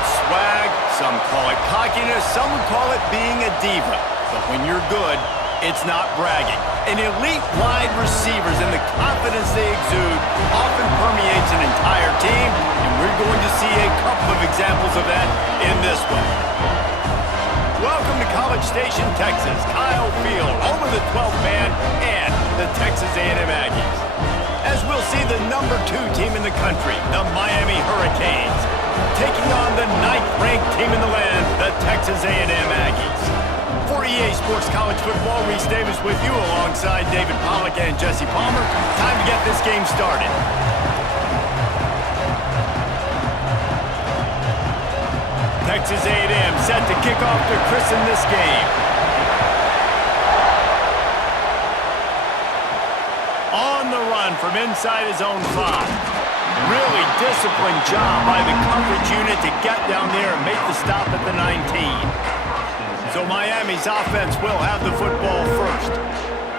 it swag, some call it cockiness, some would call it being a diva. But when you're good, it's not bragging. An elite wide receivers and the confidence they exude often permeates an entire team, and we're going to see a couple of examples of that in this one. Welcome to College Station, Texas. Kyle Field, home of the 12th man and the Texas A&M Aggies. As we'll see the number 2 team in the country, the Miami Hurricanes, taking on the 9th-ranked team in the land, the Texas A&M Aggies. For EA Sports College Football, Reese Davis with you alongside David Pollack and Jesse Palmer. Time to get this game started. Texas A&M set to kick off to christen this game. On the run from inside his own 5. Really disciplined job by the coverage unit to get down there and make the stop at the 19. So Miami's offense will have the football first.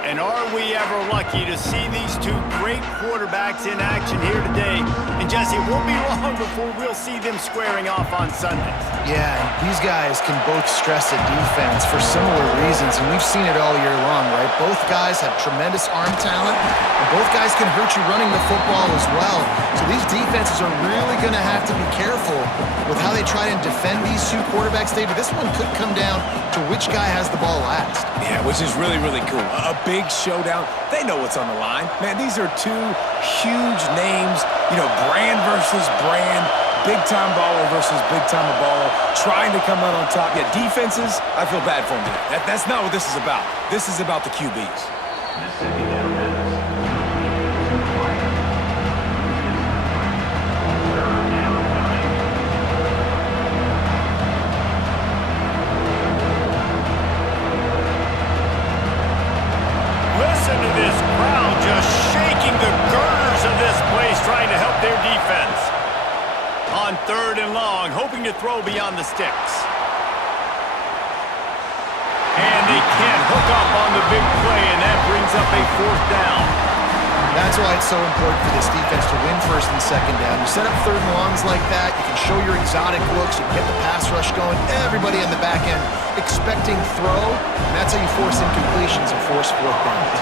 And are we ever lucky to see these 2 great quarterbacks in action here today? And Jesse, it won't be long before we'll see them squaring off on Sundays. Yeah, these guys can both stress a defense for similar reasons, and we've seen it all year long, right? Both guys have tremendous arm talent, and both guys can hurt you running the football as well. So these defenses are really going to have to be careful with how they try and defend these 2 quarterbacks, David. This one could come down to which guy has the ball last. Yeah, which is really, really cool. A big showdown. They know what's on the line. Man, these are 2 huge names, you know, brand versus brand, big-time baller versus big-time baller, trying to come out on top. Yeah, defenses, I feel bad for them. That's not what this is about. This is about the QBs. Listen to this crowd just shaking the girders of this place, trying to help their defense. On 3rd and long, hoping to throw beyond the sticks. And they can't hook up on the big play, and that brings up a 4th down. That's why it's so important for this defense to win 1st and 2nd down. You set up 3rd and longs like that, you can show your exotic looks, you can get the pass rush going, everybody on the back end expecting throw, and that's how you force incompletions and force 4th downs.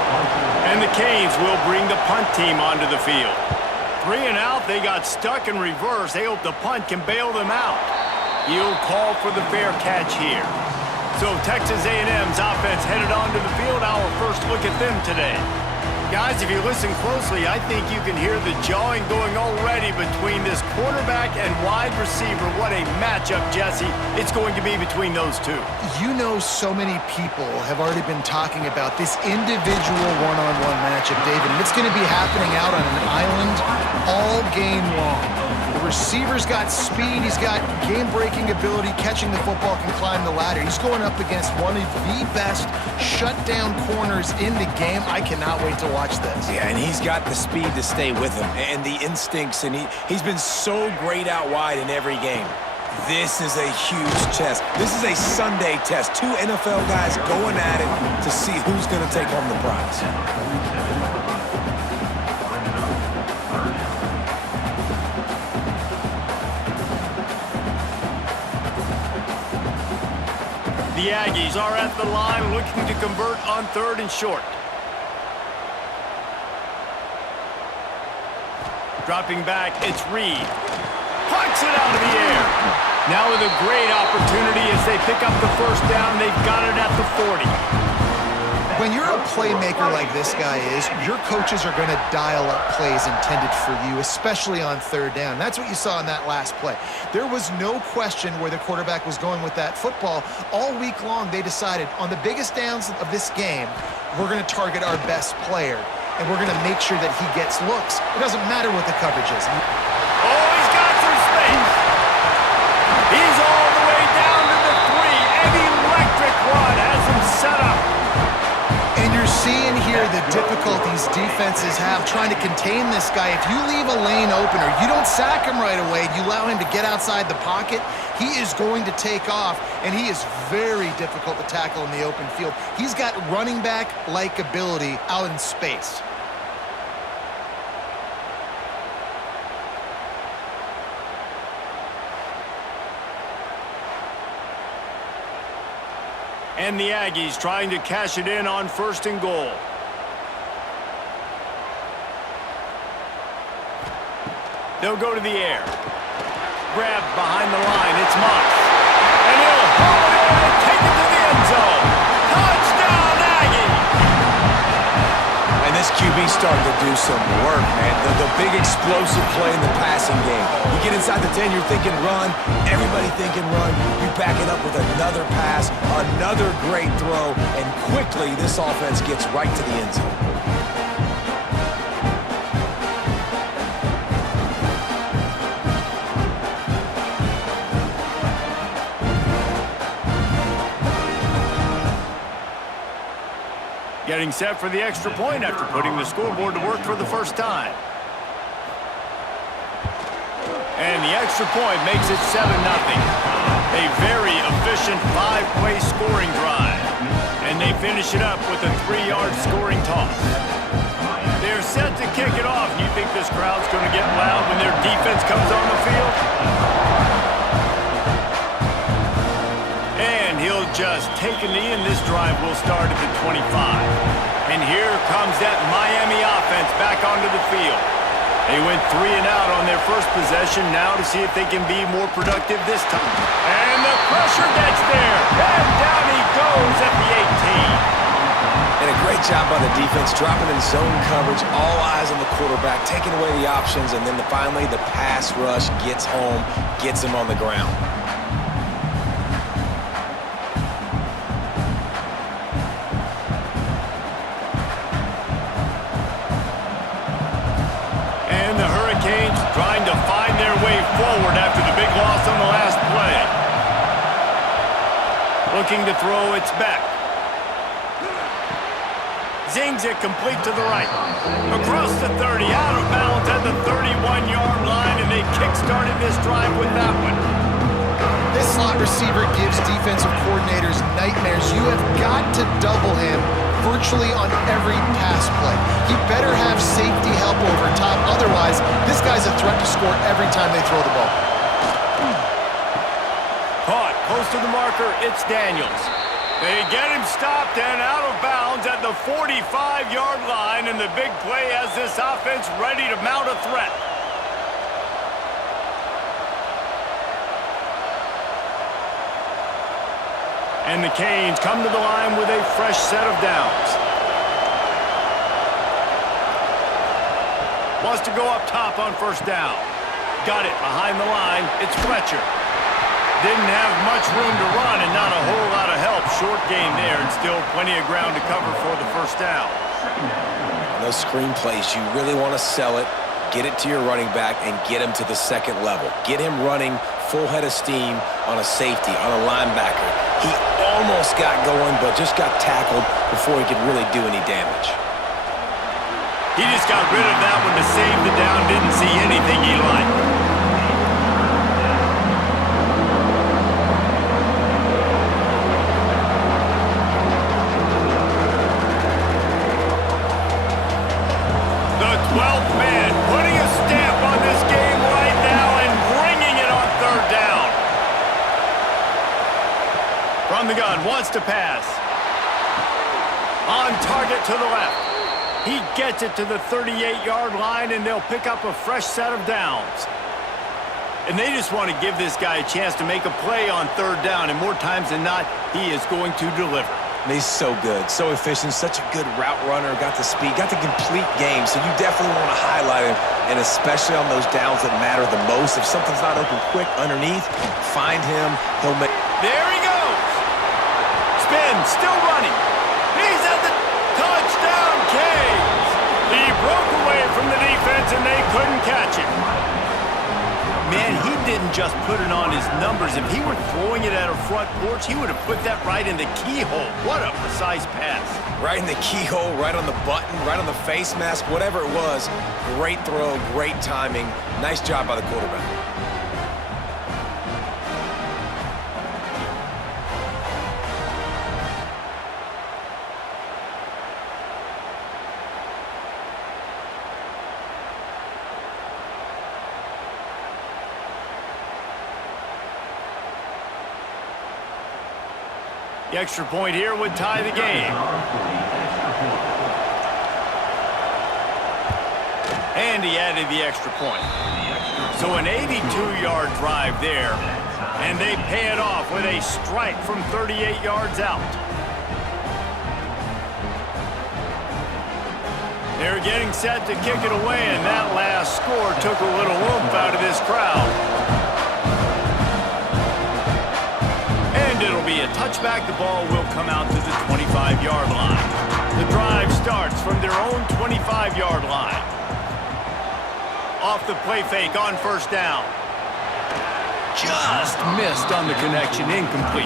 And the Canes will bring the punt team onto the field. 3 and out, they got stuck in reverse. They hope the punt can bail them out. He'll call for the fair catch here. So Texas A&M's offense headed onto the field. Our first look at them today. Guys, if you listen closely, I think you can hear the jawing going already between this quarterback and wide receiver. What a matchup, Jesse, it's going to be between those 2. You know, so many people have already been talking about this individual one-on-one matchup, David, and it's going to be happening out on an island all game long. The receiver's got speed, he's got game-breaking ability, catching the football, can climb the ladder. He's going up against one of the best shutdown corners in the game. I cannot wait to watch this. Yeah, and he's got the speed to stay with him and the instincts, and he's been so great out wide in every game. This is a huge test. This is a Sunday test. 2 NFL guys going at it to see who's going to take home the prize. The Aggies are at the line looking to convert on 3rd and short. Dropping back, it's Reed. Hucks it out of the air. Now with a great opportunity as they pick up the 1st down. They've got it at the 40. When you're a playmaker like this guy is, your coaches are going to dial up plays intended for you, especially on 3rd down. That's what you saw in that last play. There was no question where the quarterback was going with that football. All week long, they decided on the biggest downs of this game, we're going to target our best player, and we're going to make sure that he gets looks. It doesn't matter what the coverage is. Oh, he's got some space. He's all the way down to the 3. An electric run has him set up. And you're seeing here the difficulties defenses have trying to contain this guy. If you leave a lane open or you don't sack him right away, you allow him to get outside the pocket, he is going to take off, and he is very difficult to tackle in the open field. He's got running back-like ability out in space. And the Aggies trying to cash it in on 1st and goal. They'll go to the air. Grabbed behind the line. It's Moss. And he'll haul it in and take it to the end zone. Touchdown, Aggies! And this QB's starting to do some work, man. The big explosive play in the passing game. You get inside the 10, you're thinking run. Everybody thinking run. You back it up with another pass, another great throw, and quickly this offense gets right to the end zone. Getting set for the extra point after putting the scoreboard to work for the first time. And the extra point makes it 7-0. A very efficient 5-play scoring drive. And they finish it up with a 3-yard scoring toss. They're set to kick it off. You think this crowd's going to get loud when their defense comes on the field? And he'll just take a knee, and this drive will start at the 25. And here comes that Miami offense back onto the field. They went 3 and out on their first possession, now to see if they can be more productive this time. And the pressure gets there, and down he goes at the 18. And a great job by the defense, dropping in zone coverage, all eyes on the quarterback, taking away the options, and then finally the pass rush gets home, gets him on the ground. Trying to find their way forward after the big loss on the last play. Looking to throw, it's back. Zings it complete to the right. Across the 30, out of bounds at the 31-yard line, and they kick-started this drive with that one. This slot receiver gives defensive coordinators nightmares. You have got to double him virtually on every pass play. He better have safety help over top. Otherwise, this guy's a threat to score every time they throw the ball. Caught close to the marker, it's Daniels. They get him stopped and out of bounds at the 45-yard line, and the big play has this offense ready to mount a threat. And the Canes come to the line with a fresh set of downs. Wants to go up top on 1st down. Got it behind the line. It's Fletcher. Didn't have much room to run and not a whole lot of help. Short game there and still plenty of ground to cover for the 1st down. On those screen plays, you really want to sell it, get it to your running back, and get him to the 2nd level. Get him running full head of steam on a safety, on a linebacker. He almost got going, but just got tackled before he could really do any damage. He just got rid of that one to save the down. Didn't see anything he liked. The 12th man putting a stamp on this game right now and bringing it on 3rd down. From the gun, wants to pass. On target to the left. He gets it to the 38-yard line, and they'll pick up a fresh set of downs. And they just want to give this guy a chance to make a play on 3rd down, and more times than not, he is going to deliver. And he's so good, so efficient, such a good route runner, got the speed, got the complete game, so you definitely want to highlight him, and especially on those downs that matter the most. If something's not open quick underneath, find him, he'll make... There he goes! Spin, still running. He's at the touchdown, Canes! He broke away from the defense, and they couldn't catch him. Man, he didn't just put it on his numbers. If he were throwing it at a front porch, he would have put that right in the keyhole. What a precise pass. Right in the keyhole, right on the button, right on the face mask, whatever it was. Great throw, great timing. Nice job by the quarterback. The extra point here would tie the game. And he added the extra point. So an 82-yard drive there, and they pay it off with a strike from 38 yards out. They're getting set to kick it away, and that last score took a little oomph out of this crowd. And it'll be a touchback. The ball will come out to the 25-yard line. The drive starts from their own 25-yard line. Off the play fake on first down. Just missed on the connection, incomplete.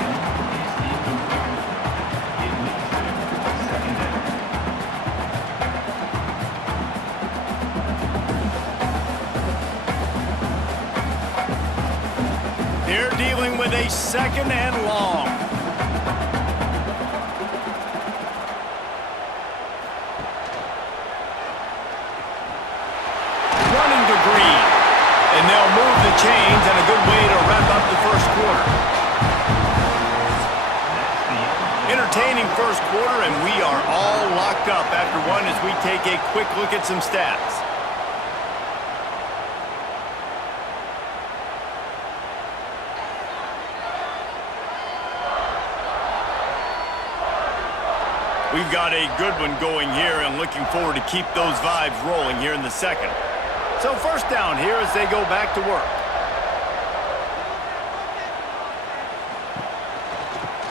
They're dealing with a second and long. Running to Green. And they'll move the chains, and a good way to wrap up the first quarter. Entertaining first quarter, and we are all locked up after one as we take a quick look at some stats. We've got a good one going here, and looking forward to keep those vibes rolling here in the second. So first down here as they go back to work.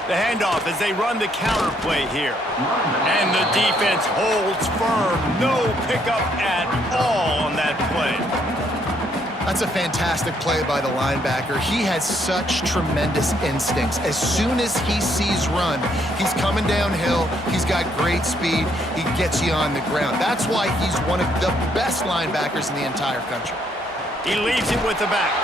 The handoff as they run the counter play here. And the defense holds firm. No pickup at all on that play. That's a fantastic play by the linebacker. He has such tremendous instincts. As soon as he sees run, he's coming downhill. He's got great speed. He gets you on the ground. That's why he's one of the best linebackers in the entire country. He leaves it with the back.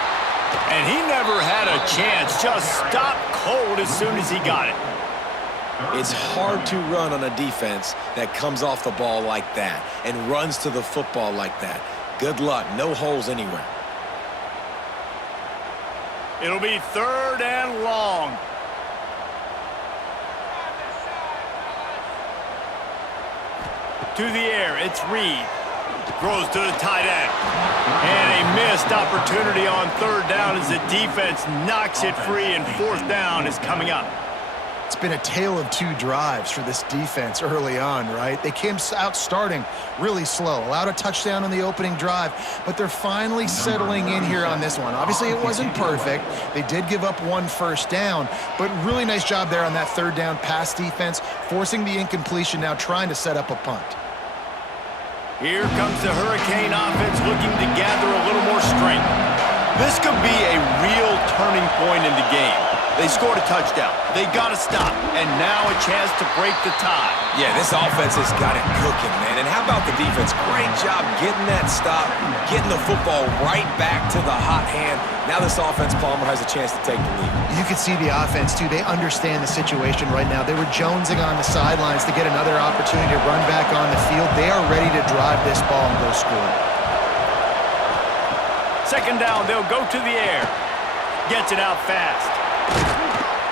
And he never had a chance. Just stopped cold as soon as he got it. It's hard to run on a defense that comes off the ball like that and runs to the football like that. Good luck. No holes anywhere. It'll be third and long. To the air, it's Reed. Throws to the tight end. And a missed opportunity on third down as the defense knocks it free, and fourth down is coming up. It's been a tale of two drives for this defense early on, right? They came out starting really slow, allowed a touchdown on the opening drive, but they're finally settling in here on this one. Obviously, it wasn't perfect. They did give up one first down, but really nice job there on that third down pass defense, forcing the incompletion, now trying to set up a punt. Here comes the Hurricane offense looking to gather a little more strength. This could be a real turning point in the game. They scored a touchdown. They got to stop. And now a chance to break the tie. Yeah, this offense has got it cooking, man. And how about the defense? Great job getting that stop, getting the football right back to the hot hand. Now this offense, Palmer, has a chance to take the lead. You can see the offense, too. They understand the situation right now. They were jonesing on the sidelines to get another opportunity to run back on the field. They are ready to drive this ball and go score. Second down, they'll go to the air. Gets it out fast.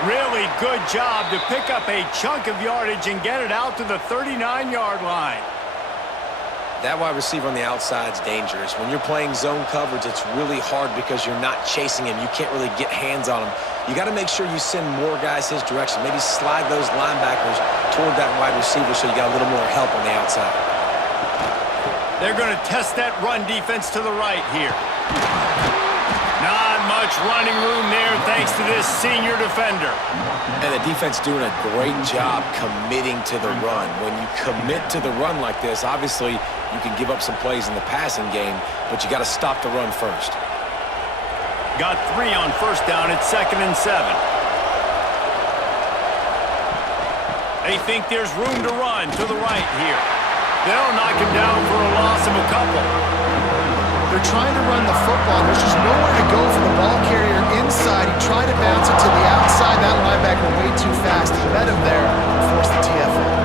Really good job to pick up a chunk of yardage and get it out to the 39-yard line. That wide receiver on the outside is dangerous. When you're playing zone coverage, it's really hard because you're not chasing him. You can't really get hands on him. You got to make sure you send more guys his direction. Maybe slide those linebackers toward that wide receiver so you got a little more help on the outside. They're going to test that run defense to the right here. Not much running room there thanks to this senior defender. And the defense doing a great job committing to the run. When you commit to the run like this, obviously you can give up some plays in the passing game, but you got to stop the run first. Got 3 on first down. It's 2nd and 7. They think there's room to run to the right here. They'll knock him down for a loss of a couple. They're trying to run the football. There's just nowhere to go for the ball carrier inside. He tried to bounce it to the outside. That linebacker way too fast. He met him there and forced the TFL.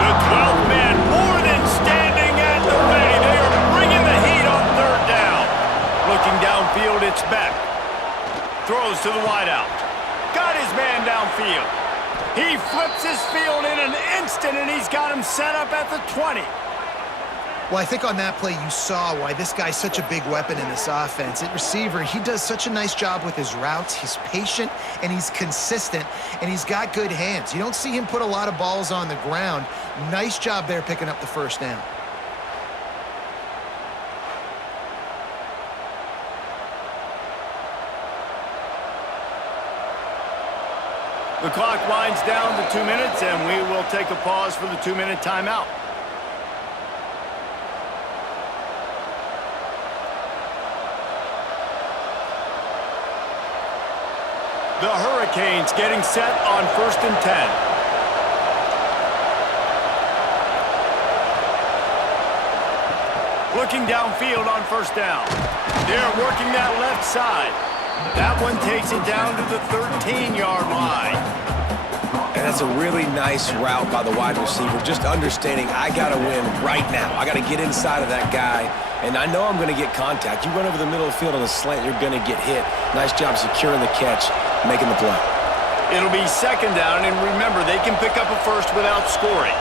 The 12th man more than standing at the ready. They are bringing the heat on third down. Looking downfield, it's Beck. Throws to the wideout. Got his man downfield. He flips his field in an instant, and he's got him set up at the 20. Well, I think on that play you saw why this guy's such a big weapon in this offense. At receiver, he does such a nice job with his routes. He's patient, and he's consistent, and he's got good hands. You don't see him put a lot of balls on the ground. Nice job there picking up the first down. The clock winds down to 2 minutes, and we will take a pause for the 2-minute timeout. The Hurricanes getting set on 1st and 10. Looking downfield on 1st down. They're working that left side. That one takes it down to the 13-yard line. And that's a really nice route by the wide receiver, just understanding I got to win right now. I got to get inside of that guy, and I know I'm going to get contact. You run over the middle of the field on a slant, you're going to get hit. Nice job securing the catch, making the play. It'll be 2nd down, and remember, they can pick up a first without scoring.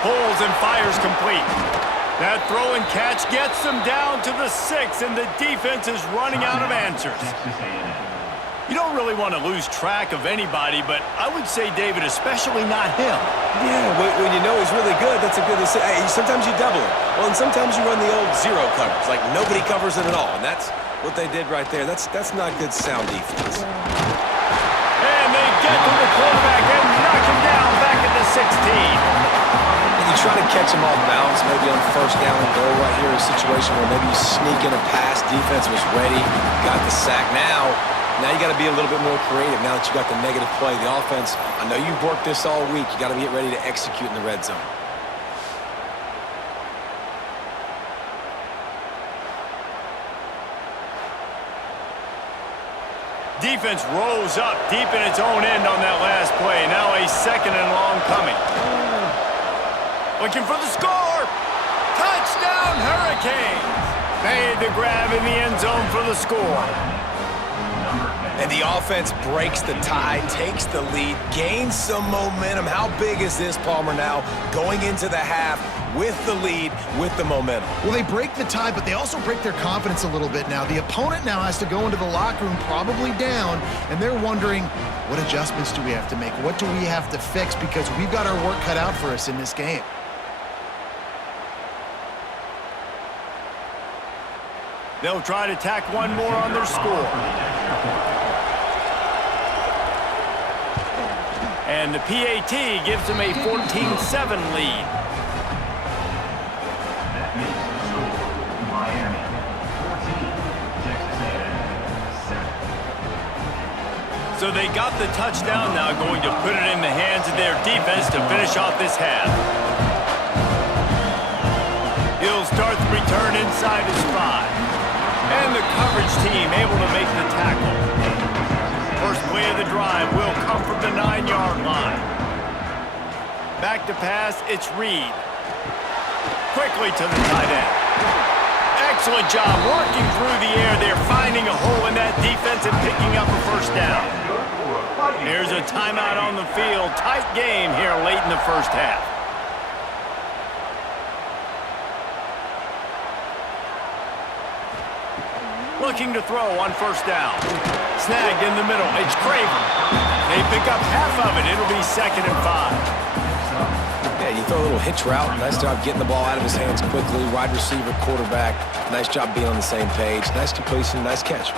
Pulls and fires complete. That throw and catch gets them down to the 6, and the defense is running out of answers. You don't really want to lose track of anybody, but I would say, David, especially not him. Yeah, when you know he's really good, that's a good – hey, sometimes you double him. Well, and sometimes you run the old zero coverage, like nobody covers it at all, and that's what they did right there. That's not good sound defense. And they get to the quarterback and knock him down back at the 16. And you try to catch him off balance, maybe on 1st down and goal right here, a situation where maybe you sneak in a pass, defense was ready, got the sack. Now you got to be a little bit more creative now that you got the negative play. The offense, I know you've worked this all week. You got to get ready to execute in the red zone. Defense rose up deep in its own end on that last play. Now a 2nd and long coming. Looking for the score. Touchdown, Hurricanes. Made the grab in the end zone for the score. And the offense breaks the tie, takes the lead, gains some momentum. How big is this, Palmer, now going into the half with the lead, with the momentum? Well, they break the tie, but they also break their confidence a little bit now. The opponent now has to go into the locker room probably down, and they're wondering, what adjustments do we have to make? What do we have to fix? Because we've got our work cut out for us in this game. They'll try to tack one more on their score. And the PAT gives them a 14-7 lead. So they got the touchdown, now going to put it in the hands of their defense to finish off this half. He'll start the return inside his 5. And the coverage team able to make the tackle. First play of the drive will come from the 9-yard line. Back to pass, it's Reed. Quickly to the tight end. Excellent job working through the air. They're finding a hole in that defense and picking up a 1st down. Here's a timeout on the field. Tight game here late in the 1st half. Looking to throw on 1st down. Snagged in the middle. It's Craven. They pick up half of it. It'll be 2nd and 5. Yeah, you throw a little hitch route. Nice job getting the ball out of his hands quickly. Wide receiver, quarterback. Nice job being on the same page. Nice completion, nice catch.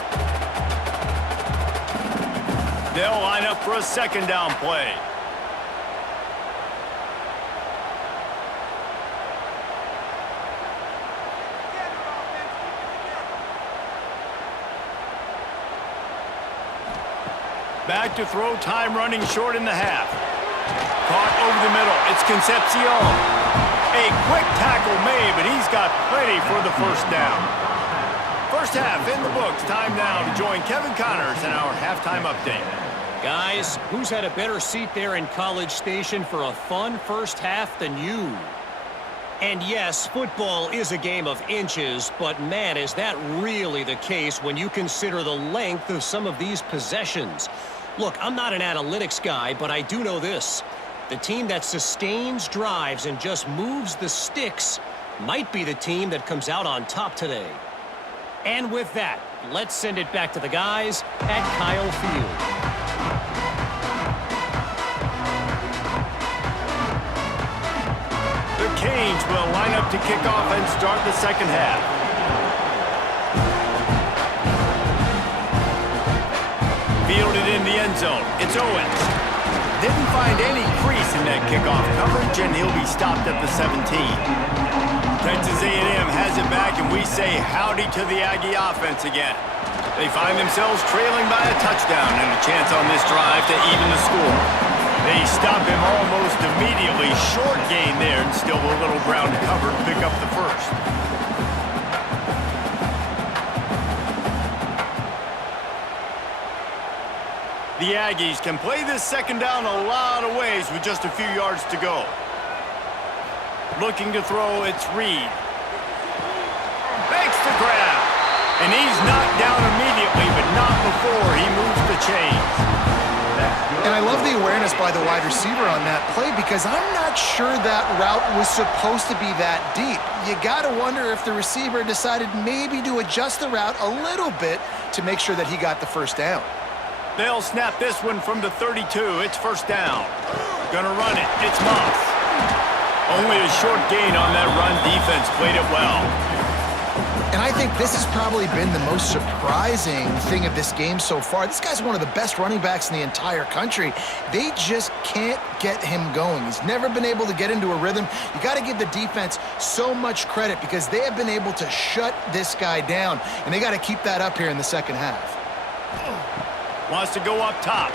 They'll line up for a 2nd down play. Back to throw, time running short in the half. Caught over the middle, it's Concepcion. A quick tackle made, but he's got plenty for the 1st down. 1st half in the books, time now to join Kevin Connors in our halftime update. Guys, who's had a better seat there in College Station for a fun 1st half than you? And yes, football is a game of inches, but man, is that really the case when you consider the length of some of these possessions. Look, I'm not an analytics guy, but I do know this. The team that sustains drives and just moves the sticks might be the team that comes out on top today. And with that, let's send it back to the guys at Kyle Field. The Canes will line up to kick off and start the second half. Fielded in the end zone. It's Owens. Didn't find any crease in that kickoff coverage, and he'll be stopped at the 17. Texas A&M has it back, and we say howdy to the Aggie offense again. They find themselves trailing by a touchdown and a chance on this drive to even the score. They stop him almost immediately. Short gain there, and still a little ground covered to pick up the first. The Aggies can play this second down a lot of ways with just a few yards to go. Looking to throw, it's Reed. Makes the grab. And he's knocked down immediately, but not before he moves the chains. And I love the awareness by the wide receiver on that play because I'm not sure that route was supposed to be that deep. You got to wonder if the receiver decided maybe to adjust the route a little bit to make sure that he got the first down. They'll snap this one from the 32. It's first down. Gonna run it. It's Moss. Only a short gain on that run. Defense played it well. And I think this has probably been the most surprising thing of this game so far. This guy's one of the best running backs in the entire country. They just can't get him going. He's never been able to get into a rhythm. You got to give the defense so much credit because they have been able to shut this guy down, and they got to keep that up here in the second half. Wants to go up top.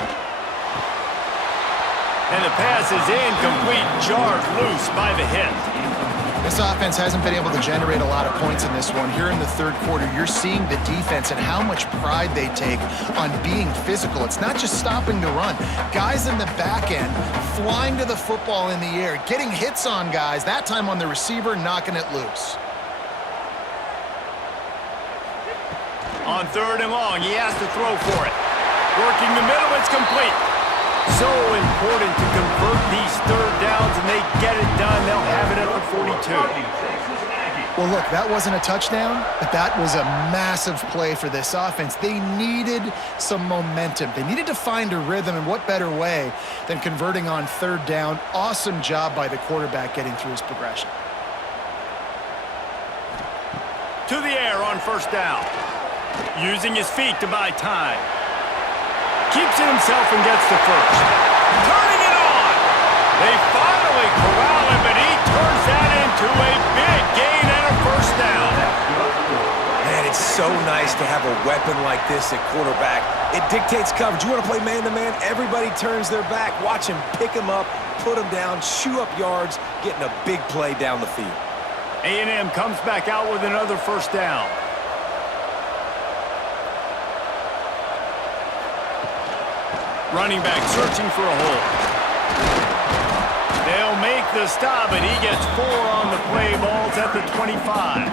And the pass is incomplete, jarred loose by the hit. This offense hasn't been able to generate a lot of points in this one. Here in the third quarter, you're seeing the defense and how much pride they take on being physical. It's not just stopping the run. Guys in the back end flying to the football in the air, getting hits on guys, that time on the receiver, knocking it loose. On third and long, he has to throw for it. Working the middle, it's complete. So important to convert these third downs, and they get it done. They'll have it at the 42. Well, look, that wasn't a touchdown, but that was a massive play for this offense. They needed some momentum. They needed to find a rhythm, and what better way than converting on third down. Awesome job by the quarterback getting through his progression. To the air on first down. Using his feet to buy time. Keeps it himself and gets the first. Turning it on! They finally corral him, but he turns that into a big gain and a first down. Man, it's so nice to have a weapon like this at quarterback. It dictates coverage. You want to play man-to-man? Everybody turns their back. Watch him pick him up, put him down, chew up yards, getting a big play down the field. A&M comes back out with another first down. Running back searching for a hole. They'll make the stop, and he gets 4 on the play. Ball's at the 25.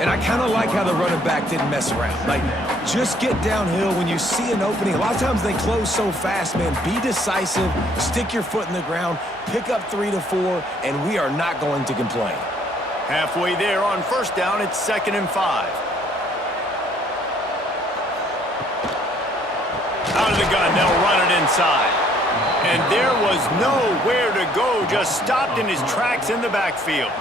And I kind of like how the running back didn't mess around. Like, just get downhill when you see an opening. A lot of times they close so fast, man. Be decisive, stick your foot in the ground, pick up 3 to 4, and we are not going to complain. Halfway there on first down, it's 2nd and 5. Out of the gun, they'll run it inside. And there was nowhere to go, just stopped in his tracks in the backfield.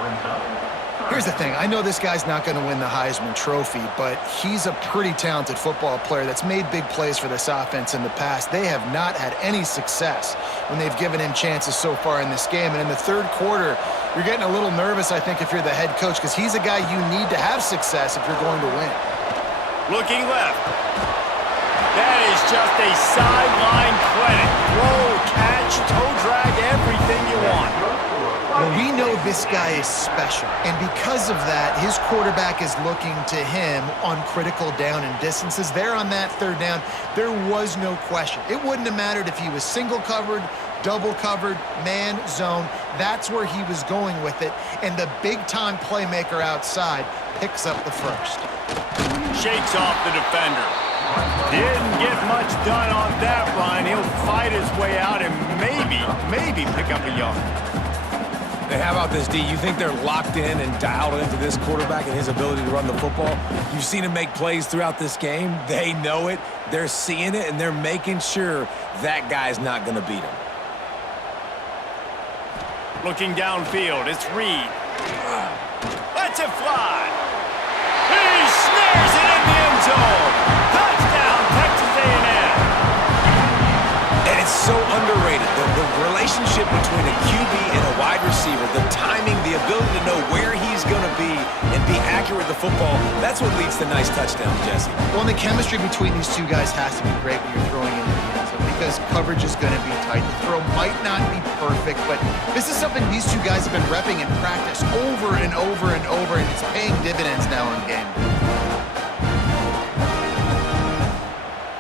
Here's the thing. I know this guy's not going to win the Heisman Trophy, but he's a pretty talented football player that's made big plays for this offense in the past. They have not had any success when they've given him chances so far in this game. And in the third quarter, you're getting a little nervous, I think, if you're the head coach, because he's a guy you need to have success if you're going to win. Looking left. That is just a sideline clinic. Throw, catch, toe drag, everything you want. Well, we know this guy is special, and because of that, his quarterback is looking to him on critical down and distances. There on that third down, there was no question. It wouldn't have mattered if he was single covered double covered, man, zone. That's where he was going with it. And the big-time playmaker outside picks up the first. Shakes off the defender. Didn't get much done on that run. He'll fight his way out and maybe pick up a yard. And how about this, D? You think they're locked in and dialed into this quarterback and his ability to run the football? You've seen him make plays throughout this game. They know it. They're seeing it, and they're making sure that guy's not going to beat him. Looking downfield, it's Reed. Lets it fly. He snares it in the end zone. Touchdown, Texas A&M. And it's so underrated. The relationship between a QB and a wide receiver, the timing, the ability to know where he's going to be and be accurate with the football, that's what leads to nice touchdowns, Jesse. Well, and the chemistry between these two guys has to be great when you're throwing into the end zone because coverage is going to be tight. The throw might not be perfect, but this is something these two guys have been repping in practice over and over and over, and it's paying dividends now in game.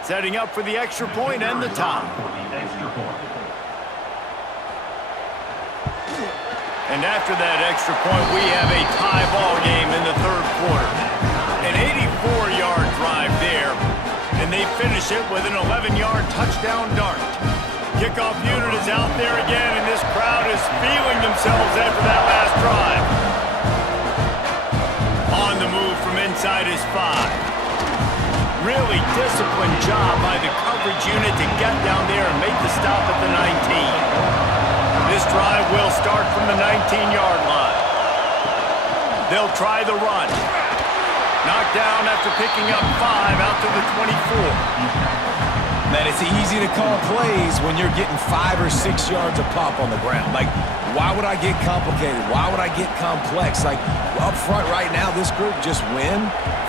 Setting up for the extra point and the tie. And after that extra point, we have a tie ball game in the third quarter. An 84-yard drive there, and they finish it with an 11-yard touchdown dart. Kickoff unit is out there again, and this crowd is feeling themselves after that last drive. On the move from inside his 5. Really disciplined job by the coverage unit to get down there and make the stop at the 19. This drive will start from the 19-yard line. They'll try the run. Knocked down after picking up 5 out to the 24. Man, it's easy to call plays when you're getting 5 or 6 yards of pop on the ground. Like, why would I get complicated? Why would I get complex? Like, up front right now, this group just win,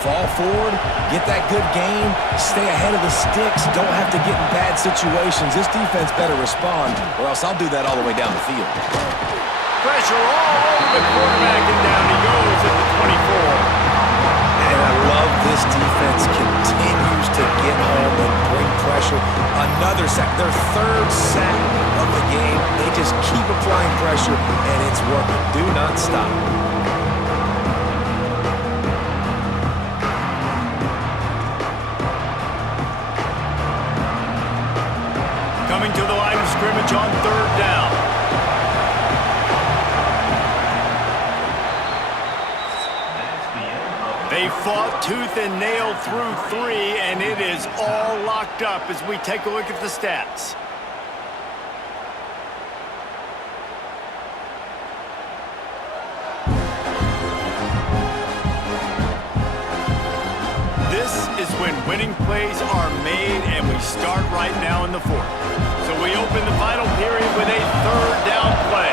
fall forward, get that good game, stay ahead of the sticks, don't have to get in bad situations. This defense better respond, or else I'll do that all the way down the field. Pressure all over the quarterback, and down he goes at the 24. And I love this defense continues to get home and bring pressure. Another sack, their third sack of the game. They just keep applying pressure, and it's working. Do not stop. Coming to the line of scrimmage on third down. They fought tooth and nail through 3, and it is all locked up as we take a look at the stats. This is when winning plays are made, and we start right now in the fourth. So we open the final period with a third down play.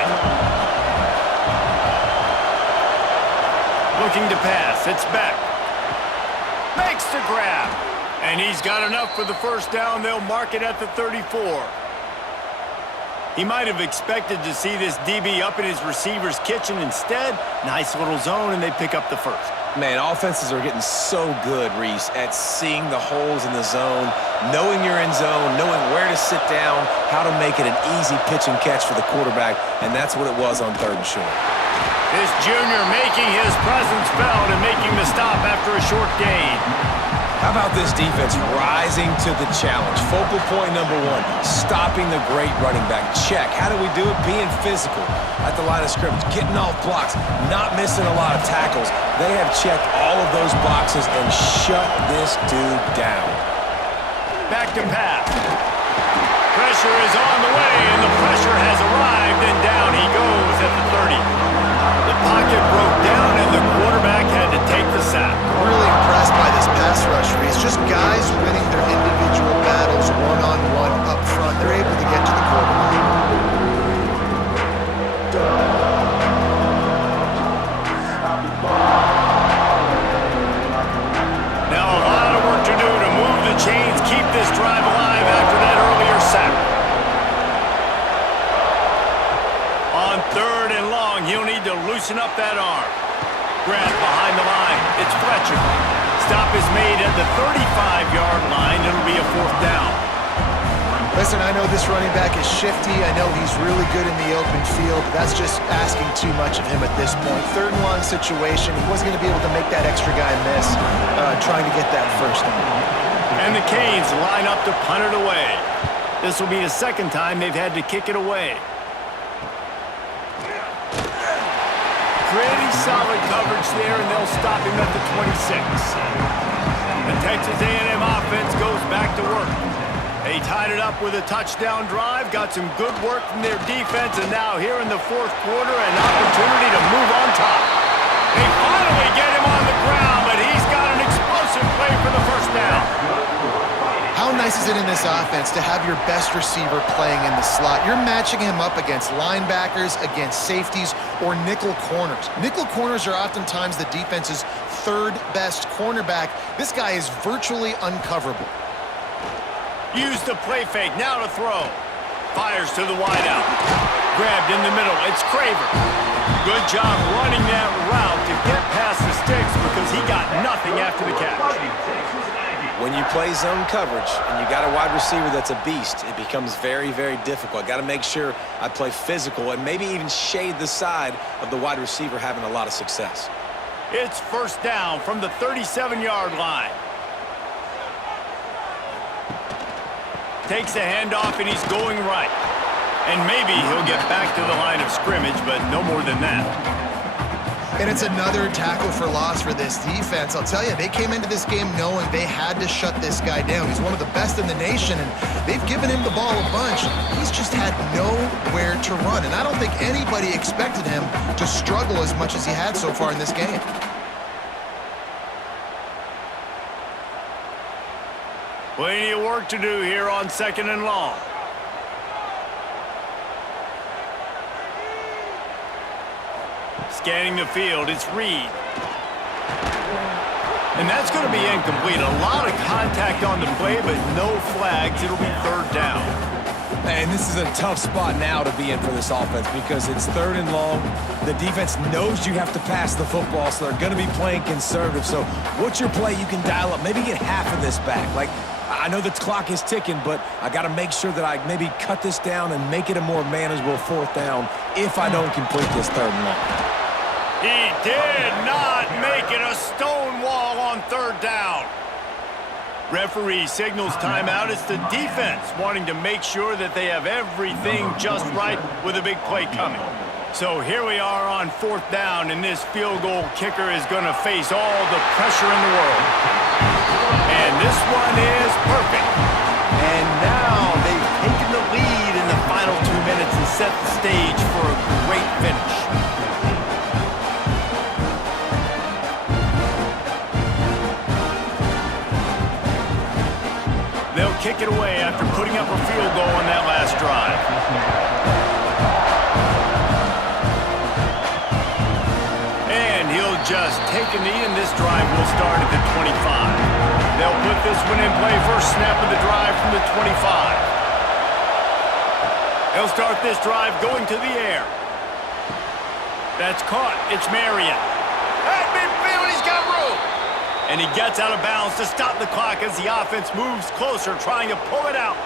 Looking to pass, it's Beck. Makes the grab. And he's got enough for the first down. They'll mark it at the 34. He might have expected to see this DB up in his receiver's kitchen. Instead, nice little zone, and they pick up the first. Man, offenses are getting so good, Reese, at seeing the holes in the zone, knowing you're in zone, knowing where to sit down, how to make it an easy pitch and catch for the quarterback, and that's what it was on third and short. This junior making his presence felt and making the stop after a short gain. How about this defense rising to the challenge? Focal point number 1, stopping the great running back. Check. How do we do it? Being physical at the line of scrimmage, getting off blocks, not missing a lot of tackles. They have checked all of those boxes and shut this dude down. Back to pass. Pressure is on the way, and the pressure has arrived, and down he goes at the 30. The pocket broke down, and the quarterback had to take the sack. Really impressed by this pass rush, Reese. Just guys winning their individual battles one-on-one up front. They're able to get to the quarterback. Now a lot of work to do to move the chains, keep this drive alive after that earlier sack. On third and long, he'll need to loosen up that arm. Grab behind the line. It's Fletcher. Stop is made at the 35-yard line. It'll be a fourth down. Listen, I know this running back is shifty. I know he's really good in the open field, but that's just asking too much of him at this point. Third and long situation. He wasn't going to be able to make that extra guy miss, trying to get that first down. And the Canes line up to punt it away. This will be the second time they've had to kick it away. Pretty solid coverage there, and they'll stop him at the 26. The Texas A&M offense goes back to work. They tied it up with a touchdown drive, got some good work from their defense, and now here in the fourth quarter, an opportunity to move on top. They finally get him on the ground, but he's got an explosive play for the first down. How nice is it in this offense to have your best receiver playing in the slot? You're matching him up against linebackers, against safeties, or nickel corners. Nickel corners are oftentimes the defense's third best cornerback. This guy is virtually uncoverable. Use the play fake, now to throw. Fires to the wideout. Grabbed in the middle, it's Craver. Good job running that route to get past the sticks because he got nothing after the catch. When you play zone coverage and you got a wide receiver that's a beast, it becomes very, very difficult. I got to make sure I play physical and maybe even shade the side of the wide receiver having a lot of success. It's first down from the 37-yard line. Takes the handoff and he's going right. And maybe he'll get back to the line of scrimmage, but no more than that. And it's another tackle for loss for this defense. I'll tell you, they came into this game knowing they had to shut this guy down. He's one of the best in the nation, and they've given him the ball a bunch. He's just had nowhere to run, and I don't think anybody expected him to struggle as much as he had so far in this game. Plenty of work to do here on second and long. Scanning the field, it's Reed. And that's going to be incomplete. A lot of contact on the play, but no flags. It'll be third down. And this is a tough spot now to be in for this offense because it's third and long. The defense knows you have to pass the football, so they're going to be playing conservative. So what's your play you can dial up? Maybe get half of this back. Like, I know the clock is ticking, but I got to make sure that I maybe cut this down and make it a more manageable fourth down if I don't complete this third and long. He did not make it a stone wall on third down. Referee signals timeout. It's the defense wanting to make sure that they have everything just right with a big play coming. So here we are on fourth down, and this field goal kicker is going to face all the pressure in the world. And this one is perfect. And now they've taken the lead in the final 2 minutes and set the stage for a great finish. They'll kick it away after putting up a field goal on that last drive. And he'll just take a knee, and this drive will start at the 25. They'll put this one in play first snap of the drive from the 25. They'll start this drive going to the air. That's caught. It's Marion. At midfield, he's got room. And he gets out of bounds to stop the clock as the offense moves closer, trying to pull it out.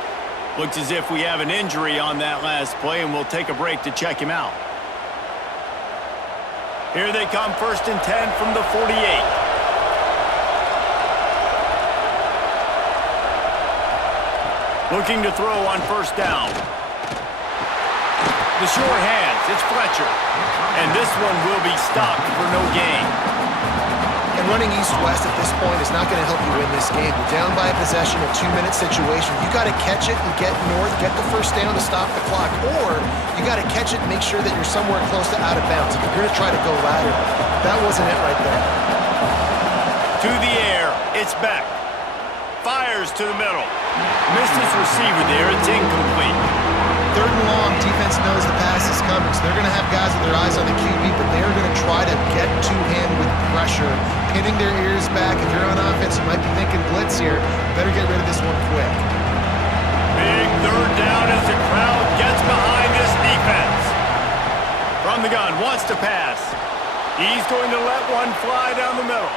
Looks as if we have an injury on that last play, and we'll take a break to check him out. Here they come, first and 10 from the 48. Looking to throw on first down. The short hands, it's Fletcher. And this one will be stopped for no gain. And running east-west at this point is not going to help you win this game. You're down by a possession, a 2-minute situation. You got to catch it and get north, get the first down to stop the clock, or you got to catch it and make sure that you're somewhere close to out of bounds. If you're going to try to go lateral, that wasn't it right there. To the air, it's Beck. Fires to the middle. Missed his receiver there, it's incomplete. Third and long, defense knows the pass is coming, so they're going to have guys with their eyes on the QB, but they're going to try to get to him with pressure, pinning their ears back. If you're on offense, you might be thinking blitz here. Better get rid of this one quick. Big third down as the crowd gets behind this defense. From the gun, wants to pass. He's going to let one fly down the middle.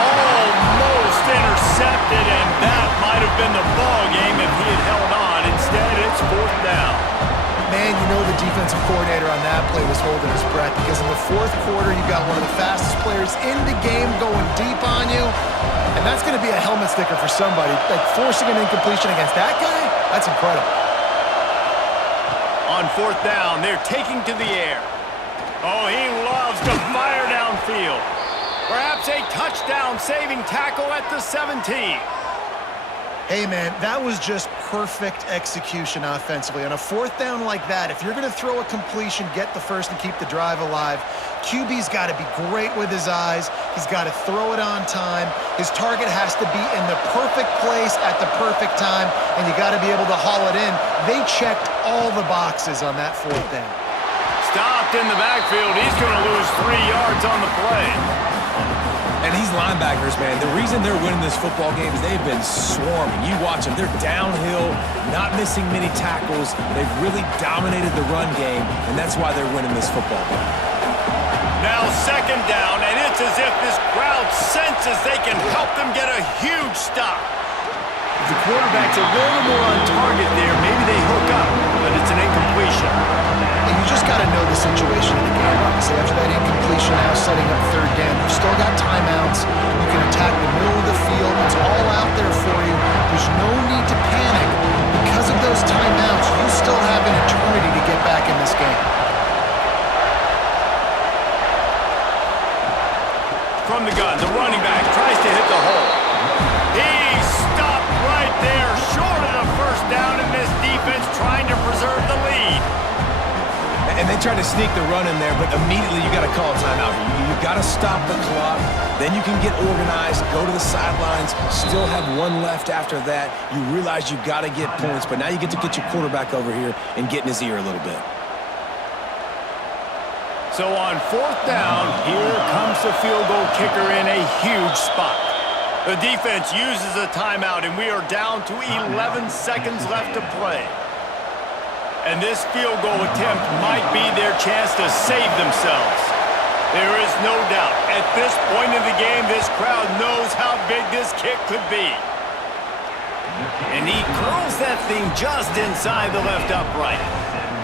Almost intercepted, and that might have been the ball game if he had held on. offensive coordinator on that play was holding his breath because in the fourth quarter, you got one of the fastest players in the game going deep on you, and that's going to be a helmet sticker for somebody. Like, forcing an incompletion against that guy, that's incredible. On fourth down, they're taking to the air. Oh, he loves to fire downfield. Perhaps a touchdown-saving tackle at the 17. Hey, man, that was just perfect execution offensively. On a fourth down like that, if you're going to throw a completion, get the first and keep the drive alive, QB's got to be great with his eyes. He's got to throw it on time. His target has to be in the perfect place at the perfect time, and you got to be able to haul it in. They checked all the boxes on that fourth down. Stopped in the backfield. He's going to lose 3 yards on the play. And these linebackers, man, the reason they're winning this football game is they've been swarming. You watch them. They're downhill, not missing many tackles. They've really dominated the run game, and that's why they're winning this football game. Now second down, and it's as if this crowd senses they can help them get a huge stop. If the quarterback's a little more on target there, maybe they hook up, but it's an incompletion. And you just got to know the situation in the game. Obviously, after that incompletion, now setting up third down, you've still got timeouts. You can attack the middle of the field. It's all out there for you. There's no need to panic. Because of those timeouts, you still have an eternity to get back in this game. From the gun, the running back tries to hit the hole. He stopped right there, short of the first down, and this defense trying to preserve the lead. And they tried to sneak the run in there, but immediately you got to call a timeout. You got to stop the clock. Then you can get organized, go to the sidelines, still have one left after that. You realize you got to get points, but now you get to get your quarterback over here and get in his ear a little bit. So on fourth down, here comes the field goal kicker in a huge spot. The defense uses a timeout, and we are down to 11 seconds left to play. And this field goal attempt might be their chance to save themselves. There is no doubt, at this point in the game, this crowd knows how big this kick could be. And he curls that thing just inside the left upright.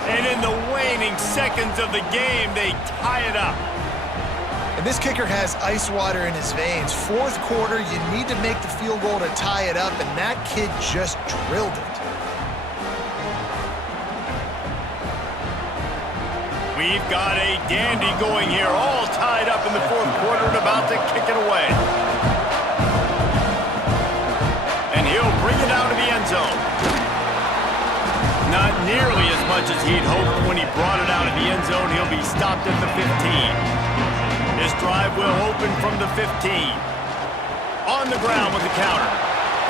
And in the waning seconds of the game, they tie it up. And this kicker has ice water in his veins. Fourth quarter, you need to make the field goal to tie it up, and that kid just drilled it. We've got a dandy going here, all tied up in the fourth quarter and about to kick it away. And he'll bring it out of the end zone. Not nearly as much as he'd hoped when he brought it out of the end zone. He'll be stopped at the 15. This drive will open from the 15. On the ground with the counter.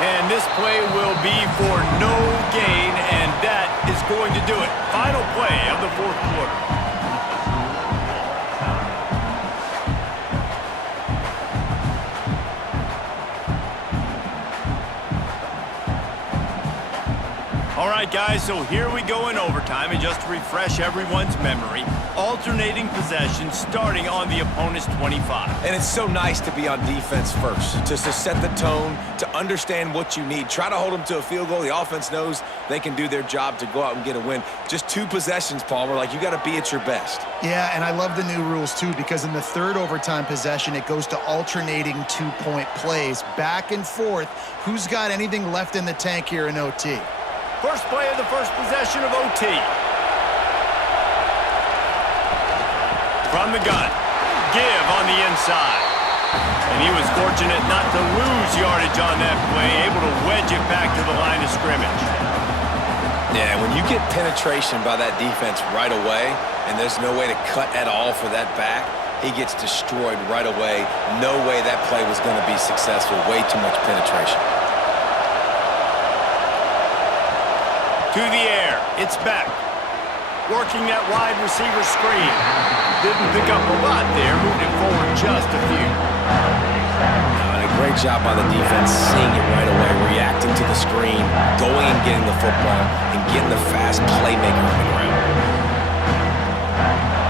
And this play will be for no gain, and that is going to do it. Final play of the fourth quarter. All right, guys, so here we go in overtime, and just to refresh everyone's memory, alternating possession starting on the opponent's 25. And it's so nice to be on defense first, just to set the tone, to understand what you need. Try to hold them to a field goal. The offense knows they can do their job to go out and get a win. Just 2 possessions, Palmer, like you got to be at your best. Yeah, and I love the new rules, too, because in the third overtime possession, it goes to alternating 2-point plays, back and forth. Who's got anything left in the tank here in OT? First play of the first possession of OT. From the gun. Give on the inside. And he was fortunate not to lose yardage on that play, able to wedge it back to the line of scrimmage. Yeah, when you get penetration by that defense right away, and there's no way to cut at all for that back, he gets destroyed right away. No way that play was going to be successful. Way too much penetration. To the air, it's back. Working that wide receiver screen. Didn't pick up a lot there, moved it forward just a few. And a great job by the defense, seeing it right away, reacting to the screen, going and getting the football, and getting the fast playmaker on the ground.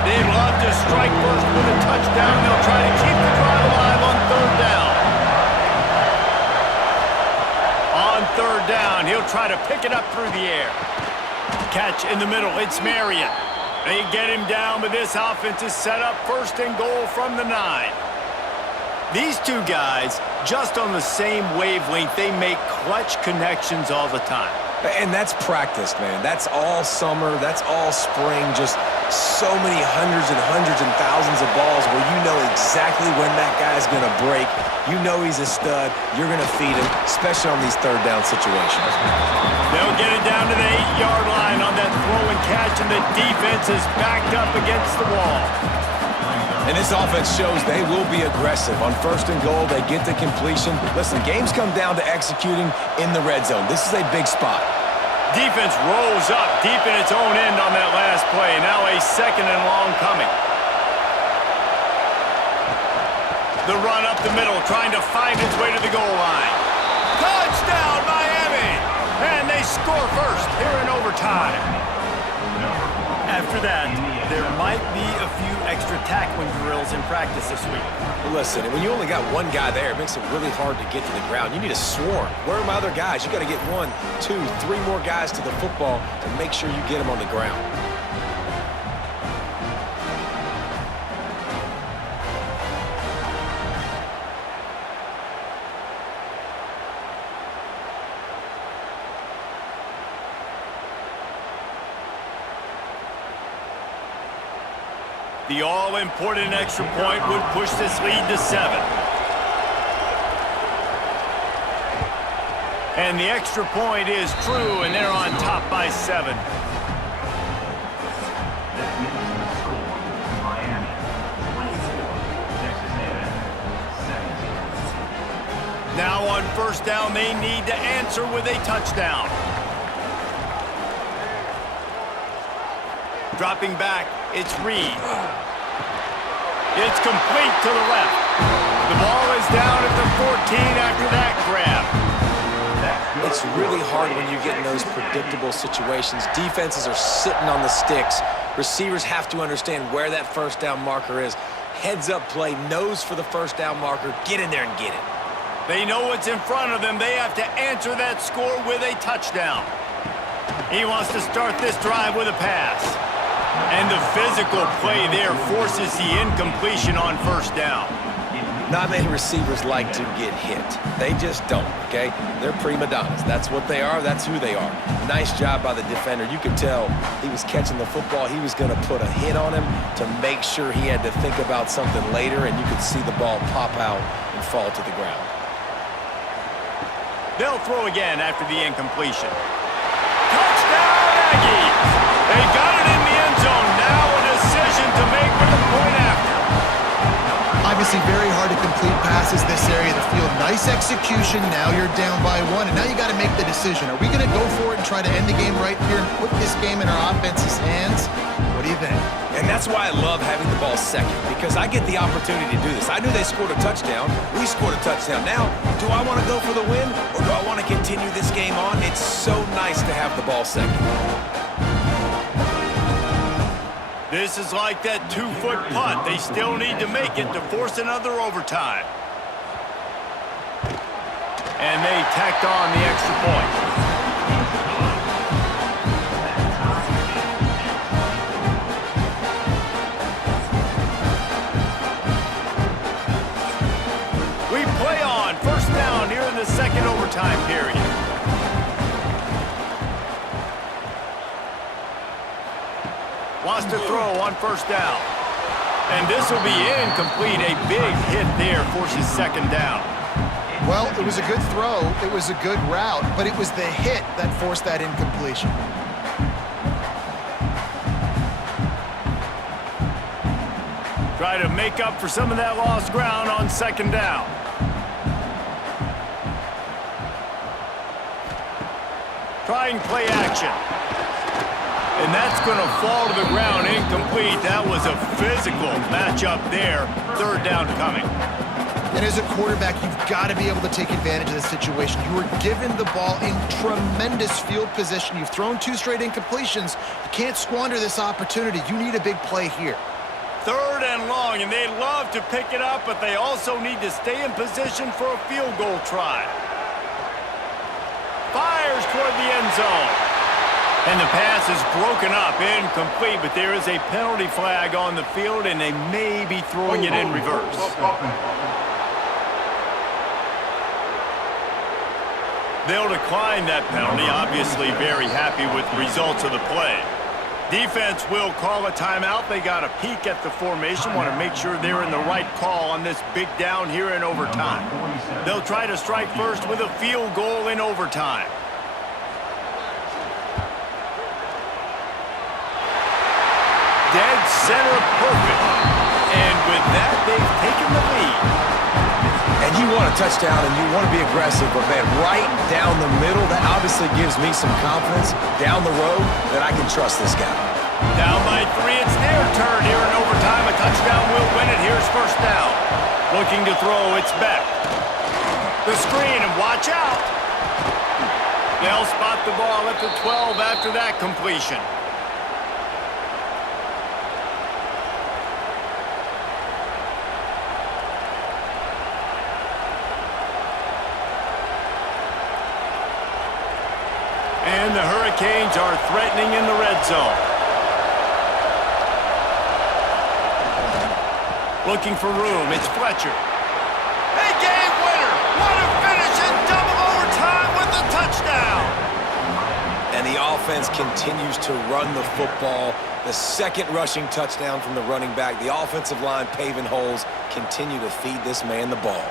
They'd love to strike first with a touchdown. They'll try to keep the drive alive on third down. On third down, he'll try to pick it up through the air. Catch in the middle, it's Marion. They get him down, but this offense is set up first and goal from the 9. These two guys, just on the same wavelength, they make clutch connections all the time. And that's practice, man. That's all summer. That's all spring. Just so many hundreds and thousands of balls where you know exactly when that guy's going to break. You know he's a stud. You're going to feed him, especially on these third down situations. They'll get it down to the 8-yard line on that throw and catch, and the defense is backed up against the wall. And this offense shows they will be aggressive. On first and goal, they get the completion. Listen, games come down to executing in the red zone. This is a big spot. Defense rolls up deep in its own end on that last play. Now a second and long coming. The run up the middle, trying to find its way to the goal line. Touchdown, Miami! And they score first here in overtime. After that, there might be a few extra tackling drills in practice this week. Well, listen, when you only got one guy there, it makes it really hard to get to the ground. You need a swarm. Where are my other guys? You got to get 1, 2, 3 more guys to the football to make sure you get them on the ground. The all-important extra point would push this lead to 7. And the extra point is true, and they're on top by 7. Now on first down, they need to answer with a touchdown. Dropping back, it's Reed. It's complete to the left. The ball is down at the 14 after that grab. It's really hard when you get in those predictable situations. Defenses are sitting on the sticks. Receivers have to understand where that first down marker is. Heads up play, nose for the first down marker. Get in there and get it. They know what's in front of them. They have to answer that score with a touchdown. He wants to start this drive with a pass. And the physical play there forces the incompletion on first down. Not many receivers like to get hit. They just don't, okay? They're prima donnas. That's what they are. That's who they are. Nice job by the defender. You could tell he was catching the football. He was going to put a hit on him to make sure he had to think about something later, and you could see the ball pop out and fall to the ground. They'll throw again after the incompletion. Touchdown, Aggies! They got it in the end zone. Now a decision to make with the point after. Obviously very hard to complete passes this area of the field. Nice execution. Now you're down by 1, and now you got to make the decision. Are we going to go for it and try to end the game right here and put this game in our offense's hands? What do you think? And that's why I love having the ball second, because I get the opportunity to do this. I knew they scored a touchdown. We scored a touchdown. Now, do I want to go for the win, or do I want to continue this game on? It's so nice to have the ball second. This is like that 2-foot putt. They still need to make it to force another overtime. And they tacked on the extra point. We play on first down here in the second overtime period. Wants to throw on first down. And this will be incomplete. A big hit there forces second down. Well, it was a good throw. It was a good route, but it was the hit that forced that incompletion. Try to make up for some of that lost ground on second down. Trying play action. And that's going to fall to the ground incomplete. That was a physical matchup there. Third down coming. And as a quarterback, you've got to be able to take advantage of this situation. You were given the ball in tremendous field position. You've thrown 2 straight incompletions. You can't squander this opportunity. You need a big play here. Third and long, and they love to pick it up, but they also need to stay in position for a field goal try. Fires toward the end zone. And the pass is broken up, incomplete, but there is a penalty flag on the field, and they may be throwing it in reverse. They'll decline that penalty, obviously very happy with the results of the play. Defense will call a timeout. They got a peek at the formation, want to make sure they're in the right call on this big down here in overtime. They'll try to strike first with a field goal in overtime. Dead center perfect. And with that, they've taken the lead. And you want a touchdown and you want to be aggressive, but man, right down the middle, that obviously gives me some confidence down the road that I can trust this guy. Down by 3, it's their turn here in overtime. A touchdown will win it. Here's first down. Looking to throw, it's Beck. The screen, and watch out. They'll spot the ball at the 12 after that completion. And the Hurricanes are threatening in the red zone. Looking for room, it's Fletcher. A game winner! What a finish in double overtime with the touchdown! And the offense continues to run the football. The second rushing touchdown from the running back. The offensive line paving holes. Continue to feed this man the ball.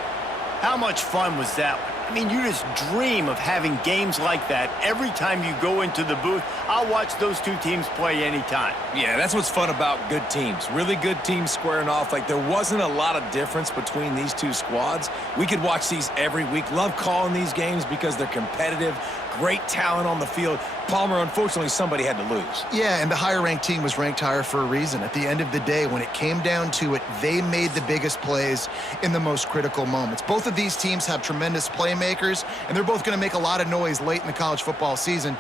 How much fun was that one? I mean, you just dream of having games like that every time you go into the booth. I'll watch those two teams play anytime. Yeah, that's what's fun about good teams. Really good teams squaring off. Like, there wasn't a lot of difference between these two squads. We could watch these every week. Love calling these games because they're competitive. Great talent on the field. Palmer, unfortunately, somebody had to lose. Yeah, and the higher-ranked team was ranked higher for a reason. At the end of the day, when it came down to it, they made the biggest plays in the most critical moments. Both of these teams have tremendous playmakers, and they're both going to make a lot of noise late in the college football season.